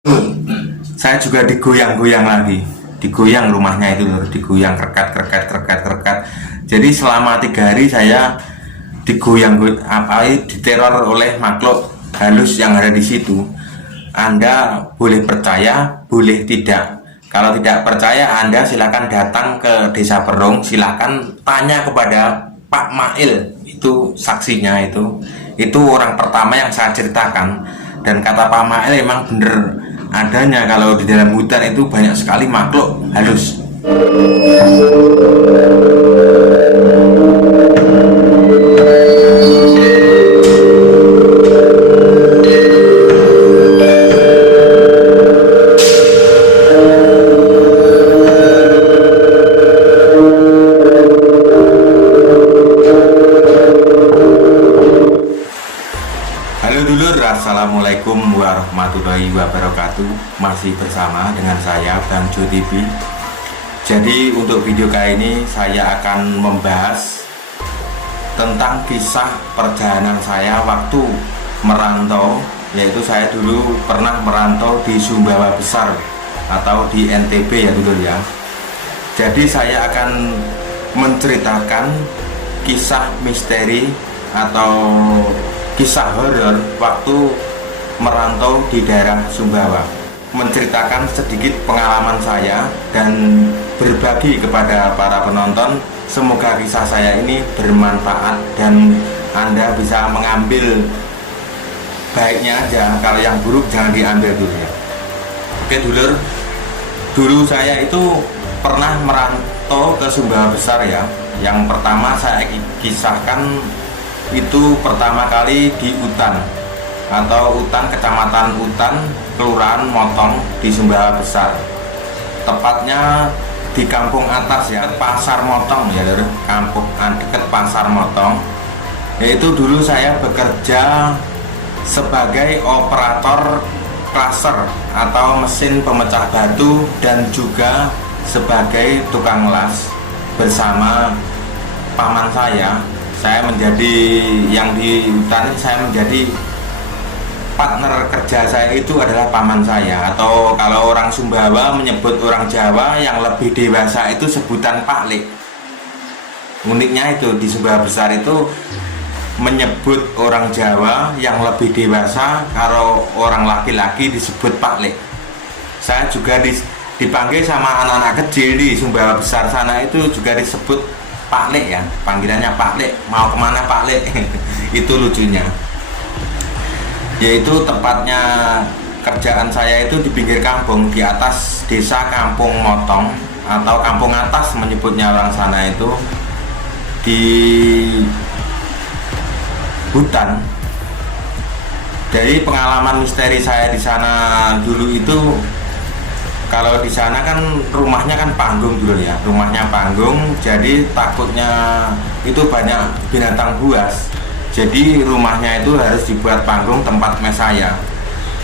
Saya juga digoyang-goyang lagi, digoyang rumahnya itu, digoyang krekat. Jadi selama 3 hari saya digoyang, diteror oleh makhluk halus yang ada di situ. Anda boleh percaya, boleh tidak. Kalau tidak percaya, Anda silakan datang ke Desa Perung, silakan tanya kepada Pak Mail, itu saksinya itu orang pertama yang saya ceritakan. Dan kata Pak Mail emang bener adanya, kalau di dalam hutan itu banyak sekali makhluk halus. Halo dulur, assalamualaikum warahmatullahi wabarakatuh. Masih bersama dengan saya Bang Jo TV. Jadi untuk video kali ini saya akan membahas tentang kisah perjalanan saya waktu merantau. Yaitu saya dulu pernah merantau di Sumbawa Besar atau di NTB ya dulur ya. Jadi saya akan menceritakan kisah misteri atau kisah horor waktu merantau di daerah Sumbawa, menceritakan sedikit pengalaman saya dan berbagi kepada para penonton. Semoga kisah saya ini bermanfaat dan Anda bisa mengambil baiknya aja, kalau yang buruk jangan diambil dulu ya. Oke dulur, dulu saya itu pernah merantau ke Sumbawa Besar ya. Yang pertama saya kisahkan itu pertama kali di Utan atau Utan, Kecamatan Utan, Kelurahan Motong di Sumbawa Besar. Tepatnya di Kampung Atas ya, Pasar Motong ya, kampung dekat Pasar Motong. Yaitu dulu saya bekerja sebagai operator klaser atau mesin pemecah batu dan juga sebagai tukang las bersama paman saya. Saya menjadi yang di hutan, saya menjadi partner kerja saya itu adalah paman saya, atau kalau orang Sumbawa menyebut orang Jawa yang lebih dewasa itu sebutan paklik. Uniknya itu di Sumbawa Besar itu menyebut orang Jawa yang lebih dewasa, kalau orang laki-laki disebut paklik. Saya juga dipanggil sama anak-anak kecil di Sumbawa Besar sana itu juga disebut Paklik ya, panggilannya Paklik. Mau kemana Paklik? Itu lucunya. Yaitu tepatnya kerjaan saya itu di pinggir kampung, di atas desa Kampung Motong atau Kampung Atas menyebutnya orang sana itu, di hutan. Jadi pengalaman misteri saya di sana dulu itu, kalau di sana kan rumahnya kan panggung dulu ya, rumahnya panggung, jadi takutnya itu banyak binatang buas. Jadi rumahnya itu harus dibuat panggung tempat mes saya.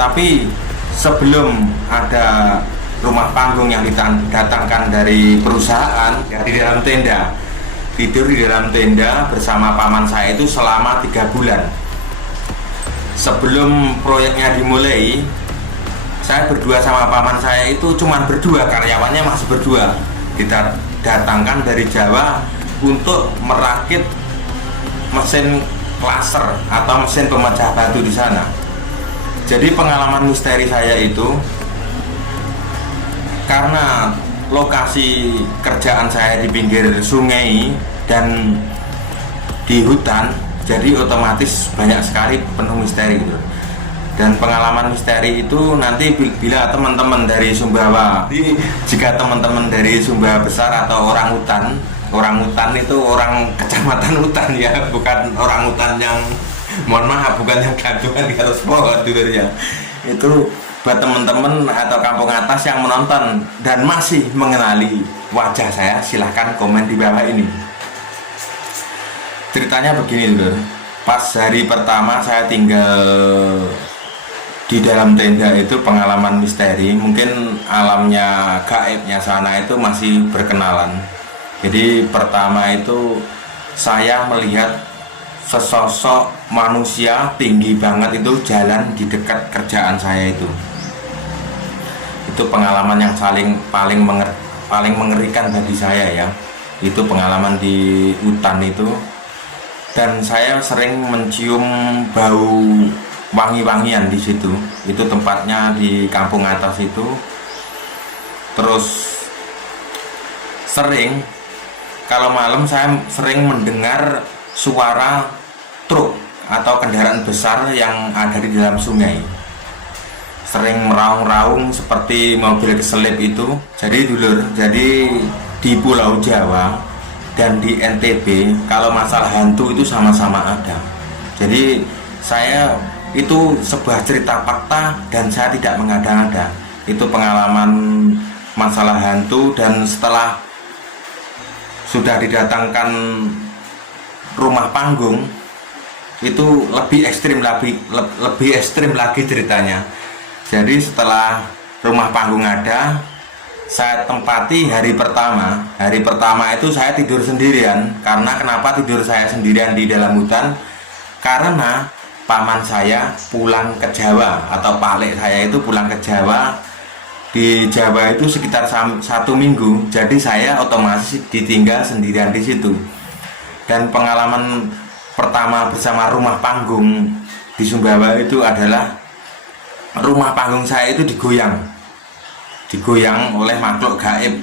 Tapi sebelum ada rumah panggung yang didatangkan dari perusahaan, ya di dalam tenda, tidur di dalam tenda bersama paman saya itu selama 3 bulan. Sebelum proyeknya dimulai, saya berdua sama paman saya itu cuman berdua, karyawannya masih berdua. Kita datangkan dari Jawa untuk merakit mesin klaser atau mesin pemecah batu di sana. Jadi pengalaman misteri saya itu, karena lokasi kerjaan saya di pinggir sungai dan di hutan, jadi otomatis banyak sekali penuh misteri gitu. Dan pengalaman misteri itu nanti bila teman-teman dari Sumbawa, jika teman-teman dari Sumbawa Besar atau orang hutan itu orang kecamatan hutan ya, bukan orang hutan yang, mohon maaf, bukan yang gantungan di atas pohon gitu ya. Itu buat teman-teman atau Kampung Atas yang menonton dan masih mengenali wajah saya, silahkan komen di bawah ini. Ceritanya begini dulu. Pas hari pertama saya tinggal di dalam tenda itu, pengalaman misteri, mungkin alamnya gaibnya sana itu masih berkenalan. Jadi pertama itu saya melihat sesosok manusia tinggi banget itu jalan di dekat kerjaan saya itu. Itu pengalaman yang paling mengerikan bagi saya ya. Itu pengalaman di hutan itu, dan saya sering mencium bau wangi-wangian di situ. Itu tempatnya di kampung atas itu. Terus sering kalau malam saya sering mendengar suara truk atau kendaraan besar yang ada di dalam sungai. Sering meraung-raung seperti mobil keselip itu. Jadi dulur, di Pulau Jawa dan di NTB kalau masalah hantu itu sama-sama ada. Jadi saya itu sebuah cerita fakta dan saya tidak mengada-ngada. Itu pengalaman masalah hantu, dan setelah sudah didatangkan rumah panggung itu lebih ekstrim lagi ceritanya. Jadi setelah rumah panggung ada, saya tempati hari pertama. Hari pertama itu saya tidur sendirian. Karena kenapa tidur saya sendirian di dalam hutan? Karena paman saya pulang ke Jawa, atau palek saya itu pulang ke Jawa. Di Jawa itu sekitar 1 minggu. Jadi saya otomatis ditinggal sendirian di situ. Dan pengalaman pertama bersama rumah panggung di Sumbawa itu adalah rumah panggung saya itu digoyang oleh makhluk gaib.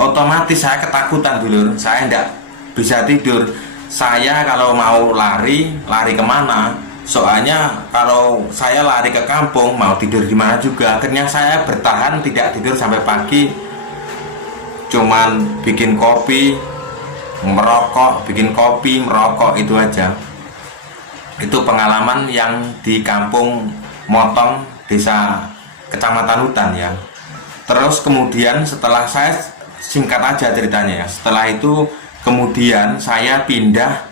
Otomatis saya ketakutan dulu, saya tidak bisa tidur. Saya kalau mau lari kemana? Soalnya kalau saya lari ke kampung, mau tidur di mana juga. Akhirnya saya bertahan tidak tidur sampai pagi, cuman bikin kopi, merokok, itu aja. Itu pengalaman yang di kampung Motong, desa Kecamatan Hutan ya. Terus kemudian setelah saya, singkat aja ceritanya ya, setelah itu kemudian saya pindah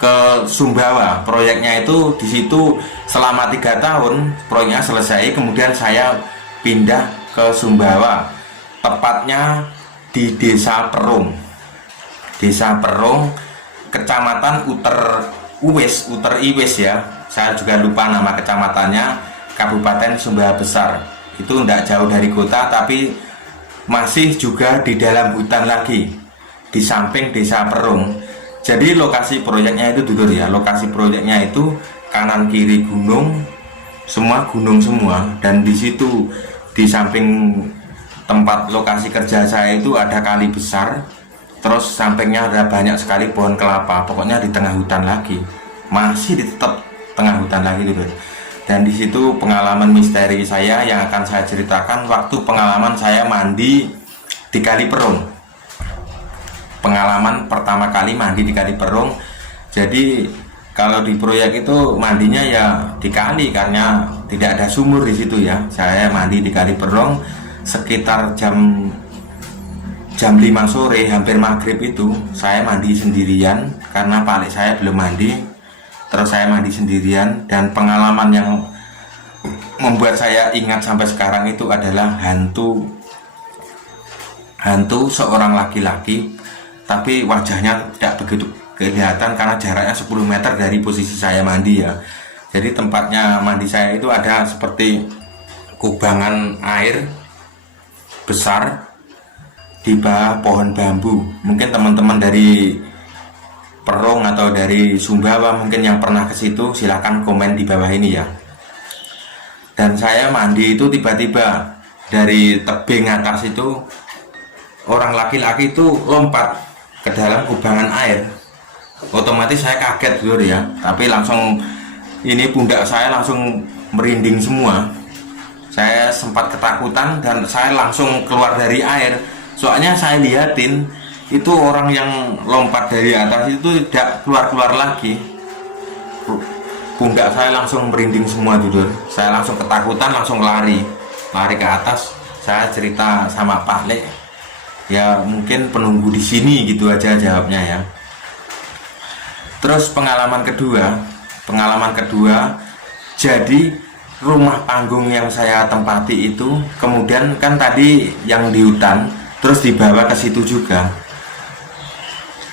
ke Sumbawa. Proyeknya itu di situ selama 3 tahun, proyeknya selesai. Kemudian saya pindah ke Sumbawa, tepatnya di Desa Perung, Kecamatan Uter Iwis ya. Saya juga lupa nama kecamatannya. Kabupaten Sumbawa Besar. Itu tidak jauh dari kota, tapi masih juga di dalam hutan lagi, di samping Desa Perung. Jadi lokasi proyeknya itu dulu ya, lokasi proyeknya itu kanan kiri gunung, semua gunung semua. Dan di situ di samping tempat lokasi kerja saya itu ada kali besar. Terus sampingnya ada banyak sekali pohon kelapa. Pokoknya di tengah hutan lagi, masih di tetap tengah hutan lagi dulu. Dan di situ pengalaman misteri saya yang akan saya ceritakan waktu pengalaman saya mandi di Kali Perung. Pengalaman pertama kali mandi di Kali Perung. Jadi kalau di proyek itu mandinya ya di kali, karena tidak ada sumur di situ ya. Saya mandi di Kali Perung sekitar jam 5 sore, hampir maghrib itu saya mandi sendirian karena palek saya belum mandi. Terus saya mandi sendirian, dan pengalaman yang membuat saya ingat sampai sekarang itu adalah hantu seorang laki-laki, tapi wajahnya tidak begitu kelihatan karena jaraknya 10 meter dari posisi saya mandi ya. Jadi tempatnya mandi saya itu ada seperti kubangan air besar di bawah pohon bambu. Mungkin teman-teman dari Perung atau dari Sumbawa mungkin yang pernah ke situ, silahkan komen di bawah ini ya. Dan saya mandi itu tiba-tiba dari tebing atas itu orang laki-laki itu lompat ke dalam kubangan air. Otomatis saya kaget dulu ya, tapi langsung ini pundak saya langsung merinding semua. Saya sempat ketakutan dan saya langsung keluar dari air. Soalnya saya lihatin itu orang yang lompat dari atas itu tidak keluar lagi. Pundak saya langsung merinding semua dulu. Saya langsung ketakutan, langsung lari ke atas. Saya cerita sama Pak Lek, ya mungkin penunggu di sini gitu aja jawabnya ya. Terus pengalaman kedua, jadi rumah panggung yang saya tempati itu kemudian kan tadi yang di hutan, terus dibawa ke situ juga.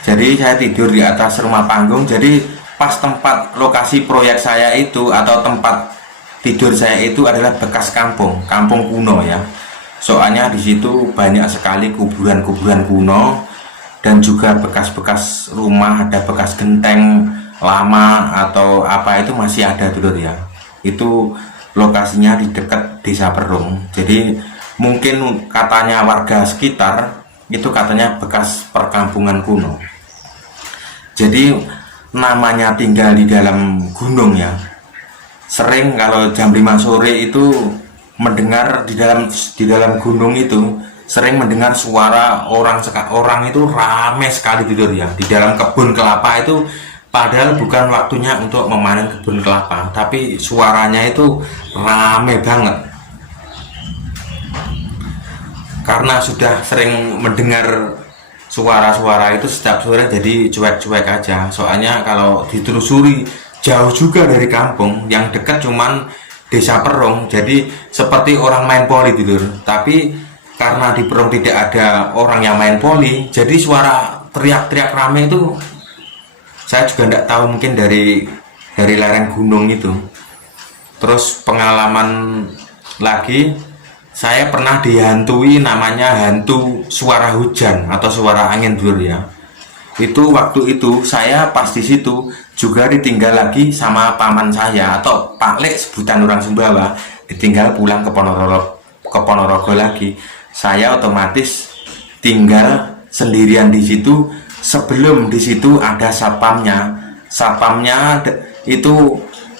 Jadi saya tidur di atas rumah panggung. Jadi pas tempat lokasi proyek saya itu, atau tempat tidur saya itu adalah bekas kampung kuno ya. Soalnya di situ banyak sekali kuburan-kuburan kuno dan juga bekas-bekas rumah, ada bekas genteng lama atau apa itu masih ada dulu ya. Itu lokasinya di dekat Desa Perung. Jadi mungkin katanya warga sekitar itu katanya bekas perkampungan kuno. Jadi namanya tinggal di dalam gunung ya. Sering kalau jam 5 sore itu mendengar di dalam gunung itu sering mendengar suara orang itu ramai sekali tidur ya di dalam kebun kelapa itu, padahal bukan waktunya untuk memanen kebun kelapa, tapi suaranya itu ramai banget karena sudah sering mendengar suara-suara itu setiap sore. Jadi cuek-cuek aja, soalnya kalau ditelusuri jauh juga dari kampung, yang dekat cuman Desa Perung. Jadi seperti orang main poli tidur, tapi karena di Perung tidak ada orang yang main poli, jadi suara teriak-teriak rame itu saya juga tidak tahu, mungkin dari lereng gunung itu. Terus pengalaman lagi, saya pernah dihantui, namanya hantu suara hujan atau suara angin dulu ya. Itu waktu itu saya pas di situ juga ditinggal lagi sama paman saya atau Pak Lek sebutan orang Sumbawa, ditinggal pulang ke Ponorogo lagi. Saya otomatis tinggal sendirian di situ. Sebelum di situ ada satpamnya itu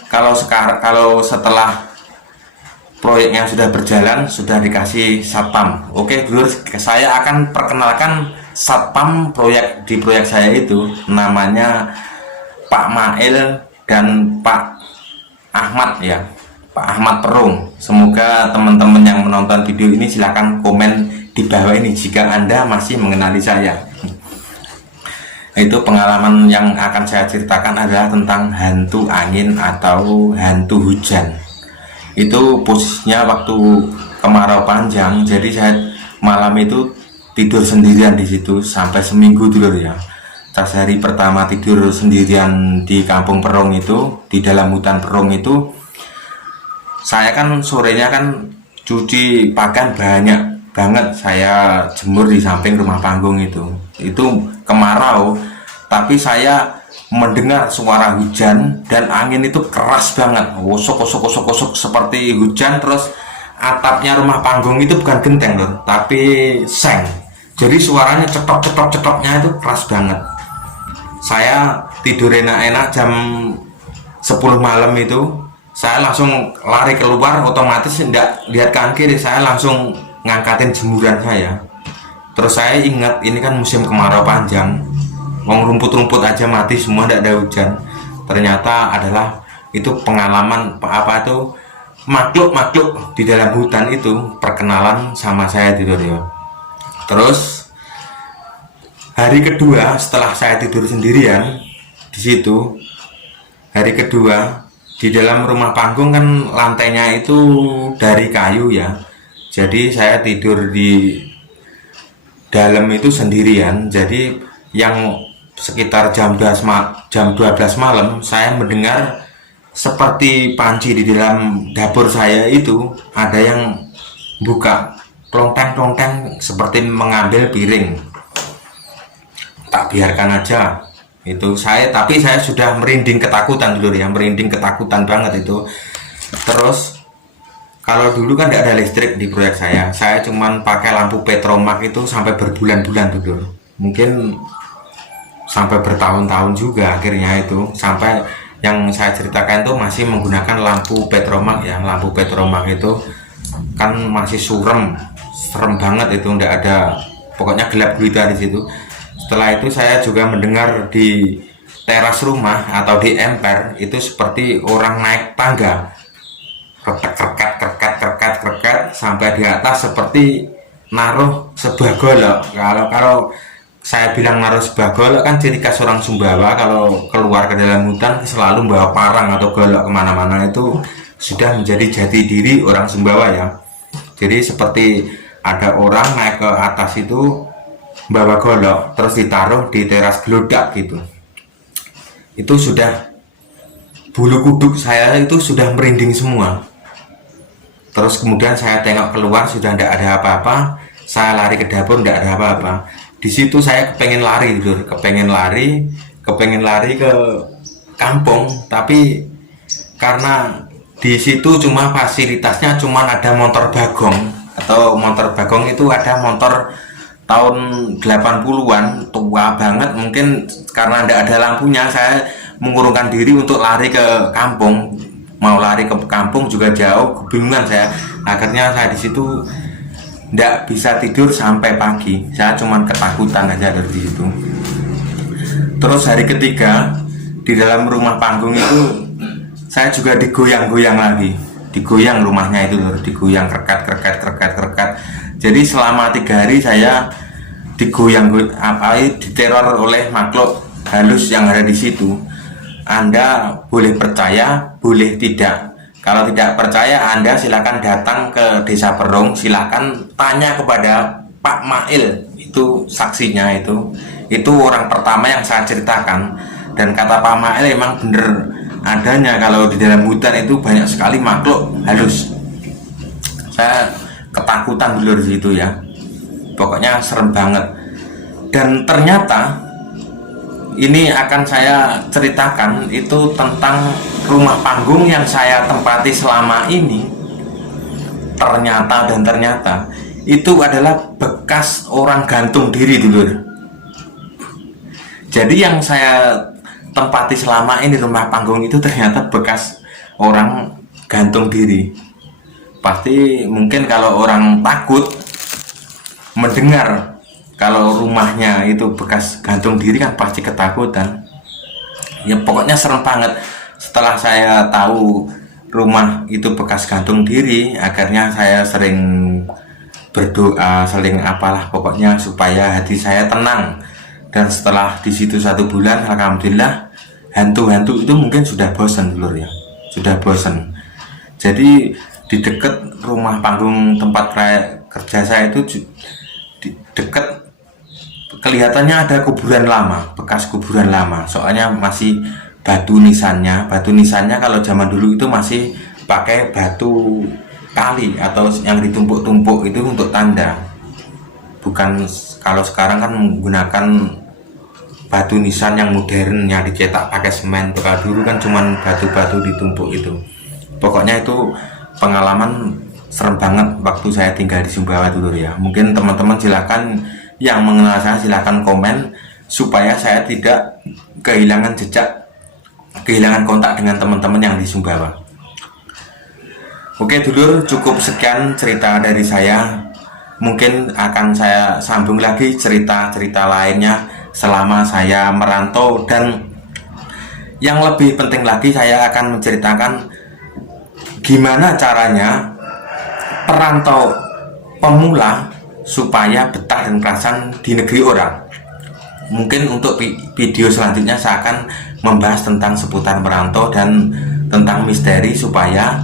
kalau setelah proyeknya sudah berjalan sudah dikasih satpam. Oke dulu saya akan perkenalkan satpam di proyek saya itu, namanya Pak Mail dan Pak Ahmad ya, Pak Ahmad Perung. Semoga teman-teman yang menonton video ini silahkan komen di bawah ini jika Anda masih mengenali saya. Itu pengalaman yang akan saya ceritakan adalah tentang hantu angin atau hantu hujan. Itu posisinya waktu kemarau panjang, jadi saya malam itu tidur sendirian di situ sampai seminggu dulu ya. Pas hari pertama tidur sendirian di kampung Perung itu, di dalam hutan Perung itu, saya kan sorenya kan cuci pakaian banyak banget, saya jemur di samping rumah panggung itu kemarau, tapi saya mendengar suara hujan dan angin itu keras banget, kosok seperti hujan. Terus atapnya rumah panggung itu bukan genteng loh, tapi seng, jadi suaranya cetok-cetoknya itu keras banget. Saya tidur enak-enak jam 10 malam itu, saya langsung lari keluar, otomatis tidak lihat kanan kiri, saya langsung ngangkatin jemuran saya. Terus saya ingat ini kan musim kemarau panjang, rumput-rumput aja mati semua, tidak ada hujan. Ternyata adalah itu pengalaman makhluk di dalam hutan itu perkenalan sama saya tidur ya. Terus hari kedua setelah saya tidur sendirian di situ, hari kedua di dalam rumah panggung kan lantainya itu dari kayu ya. Jadi saya tidur di dalam itu sendirian. Jadi yang sekitar jam 12 malam saya mendengar seperti panci di dalam dapur saya itu ada yang buka klonteng-klonteng seperti mengambil piring. Tak biarkan aja itu tapi saya sudah merinding ketakutan dulu ya, merinding ketakutan banget itu. Terus kalau dulu kan tidak ada listrik di proyek saya cuman pakai lampu petromak itu sampai berbulan-bulan dulu, mungkin sampai bertahun-tahun juga. Akhirnya itu sampai yang saya ceritakan itu masih menggunakan lampu petromak ya. Lampu petromak itu kan masih serem banget itu, tidak ada, pokoknya gelap gulita di situ. Setelah itu saya juga mendengar di teras rumah atau di emper itu seperti orang naik tangga, kerket sampai di atas, seperti naruh sebuah golok. Kalau saya bilang naruh sebuah golok kan ciri khas orang Sumbawa, kalau keluar ke dalam hutan selalu bawa parang atau golok kemana-mana, itu sudah menjadi jati diri orang Sumbawa ya. Jadi seperti ada orang naik ke atas itu bawa golok terus ditaruh di teras gelodak gitu. Itu sudah bulu kuduk saya itu sudah merinding semua. Terus kemudian saya tengok keluar, sudah tidak ada apa-apa. Saya lari ke dapur, tidak ada apa-apa. Di situ saya kepengen lari, Dulur. Kepengen lari ke kampung. Tapi karena di situ cuma fasilitasnya cuma ada motor bagong. Atau motor bagong itu ada motor tahun 80-an, tua banget. Mungkin karena tidak ada lampunya, saya mengurungkan diri untuk lari ke kampung. Mau lari ke kampung juga jauh, kebingungan saya. Akhirnya saya di situ tidak bisa tidur sampai pagi. Saya cuma ketakutan aja dari situ. Terus hari ketiga di dalam rumah panggung itu saya juga digoyang-goyang lagi. Digoyang rumahnya itu, digoyang krekat. Jadi selama 3 hari saya diteror oleh makhluk halus yang ada di situ. Anda boleh percaya, boleh tidak. Kalau tidak percaya, Anda silakan datang ke Desa Perung, silakan tanya kepada Pak Mail, itu saksinya itu orang pertama yang saya ceritakan. Dan kata Pak Mail emang bener adanya, kalau di dalam hutan itu banyak sekali makhluk halus. Saya ketakutan dulu di situ ya, pokoknya serem banget. Dan ternyata ini akan saya ceritakan itu tentang rumah panggung yang saya tempati selama ini. Ternyata itu adalah bekas orang gantung diri, Dulur. Jadi yang saya tempati selama ini rumah panggung itu ternyata bekas orang gantung diri. Pasti mungkin kalau orang takut mendengar kalau rumahnya itu bekas gantung diri kan pasti ketakutan. Ya pokoknya serem banget. Setelah saya tahu rumah itu bekas gantung diri, akhirnya saya sering berdoa, sering apalah pokoknya supaya hati saya tenang. Dan setelah di situ 1 bulan, alhamdulillah hantu-hantu itu mungkin sudah bosan, Dulur ya. Sudah bosan. Jadi di dekat rumah panggung tempat kerja saya itu di dekat kelihatannya ada kuburan lama, bekas kuburan lama. Soalnya masih batu nisannya kalau zaman dulu itu masih pakai batu kali atau yang ditumpuk-tumpuk itu untuk tanda. Bukan kalau sekarang kan menggunakan batu nisan yang modern yang dicetak pakai semen. Kalau dulu kan cuman batu-batu ditumpuk itu. Pokoknya itu pengalaman serem banget waktu saya tinggal di Sumbawa, Dulur ya. Mungkin teman-teman silakan yang mengenal saya silahkan komen supaya saya tidak kehilangan jejak, kehilangan kontak dengan teman-teman yang di Sumbawa. Oke Dulur, cukup sekian cerita dari saya. Mungkin akan saya sambung lagi cerita-cerita lainnya selama saya merantau. Dan yang lebih penting lagi, saya akan menceritakan gimana caranya perantau pemula supaya betah dan kerasan di negeri orang. Mungkin untuk video selanjutnya saya akan membahas tentang seputar merantau dan tentang misteri supaya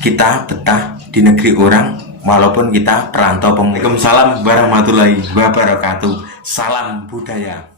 kita betah di negeri orang walaupun kita perantau pemula. Waalaikumsalam warahmatullahi wabarakatuh. Salam budaya.